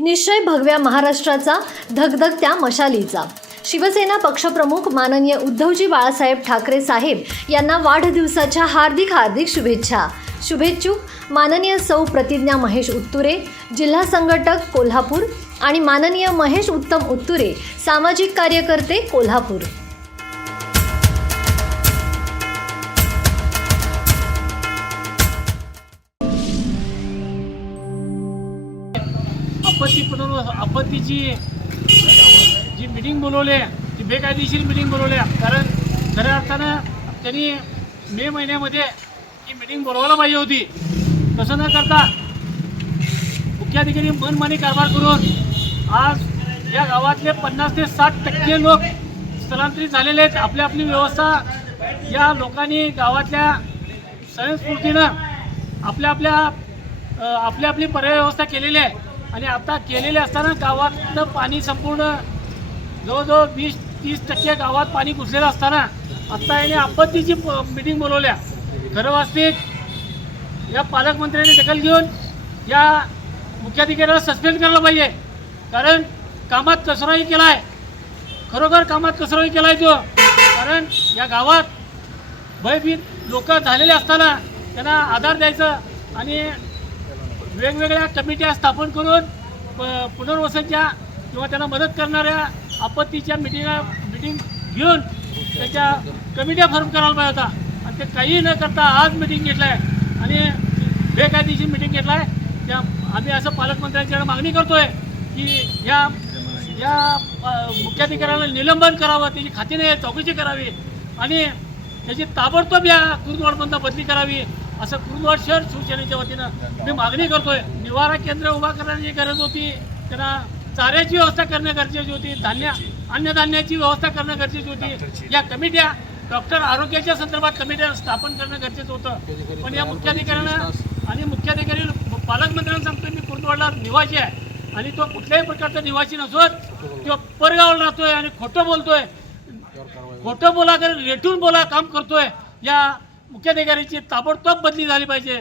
निश्चय भगव्या महाराष्ट्राचा धगधगत्या मशालीचा. शिवसेना पक्षप्रमुख माननीय उद्धवजी बाळासाहेब ठाकरे साहेब यांना वाढदिवसाच्या हार्दिक हार्दिक शुभेच्छा. शुभेच्छुक माननीय सौ प्रतिज्ञा महेश उत्तुरे जिल्हा संघटक कोल्हापूर आणि माननीय महेश उत्तम उत्तुरे सामाजिक कार्यकर्ते कोल्हापूर. आपत्ती पुनर्व आपत्तीची जी मिटिंग बोलवली आहे ती बेकायदेशीर मिटिंग बोलवली. आहे कारण खऱ्या अर्थानं त्यांनी मे महिन्यामध्ये ही मिटिंग बोलवायला पाहिजे होती. तसं न करता मुख्याधिकारी मनमानी कारभार करून आज या गावातले पन्नास ते साठ टक्के लोक स्थलांतरित झालेले आहेत. आपली आपली व्यवस्था या लोकांनी गावातल्या स्वयंस्फूर्तीनं आपल्या आपल्या आपली आपली पर्याय व्यवस्था केलेली आहे. आणि आता केलेले असताना गावातलं पाणी संपूर्ण जवळजवळ वीस तीस टक्के गावात पाणी घुसलेलं असताना आत्ता याने आपत्तीची मिटिंग बोलवल्या खरं वास्तविक या पालकमंत्र्यांनी दखल घेऊन या मुख्याधिकाऱ्याला सस्पेंड करायला पाहिजे. कारण कामात कसराही केला आहे खरोखर कामात कसराही केला आहे तो. कारण या गावात भयभीत लोक झालेले असताना त्यांना आधार द्यायचं आणि वेगवेगळ्या कमिट्या स्थापन करून प- पुनर्वसनच्या किंवा त्यांना मदत करणाऱ्या आपत्तीच्या मिटिंगा मिटिंग घेऊन त्याच्या कमिट्या फॉर्म करायला पाहिजे होता. आणि ते काही न करता आज मिटिंग घेतलं आहे आणि बेकायदेशीर मिटिंग घेतला आहे त्या आम्ही असं पालकमंत्र्यांच्याकडे मागणी करतोय की या या मुख्याधिकाऱ्याला निलंबन करावं त्याची खातीने चौकशी करावी. आणि त्याची ताबडतोब या कुरुंदवाडमधनं बदली करावी. असं कुरुंदवाड शहर शिवसेनेच्या वतीनं मी मागणी करतोय. निवारा केंद्र उभा करण्याची गरज होती त्यांना चाऱ्याची व्यवस्था करणं गरजेची होती धान्य अन्नधान्याची व्यवस्था करणं गरजेची होती. या कमिट्या डॉक्टर आरोग्याच्या संदर्भात कमिट्या स्थापन करणं गरजेचं होतं. पण या मुख्याधिकाऱ्यांना आणि मुख्याधिकारी पालकमंत्र्यांना सांगतोय मी कुरुंदवाडला निवासी आहे. आणि तो कुठल्याही प्रकारचा निवासी नसोत तो परगावाला राहतोय आणि खोटं बोलतोय. खोटं बोला रेटून बोला काम करतोय. या मुख्याधिकाऱ्याची ताबडतोब बदली झाली पाहिजे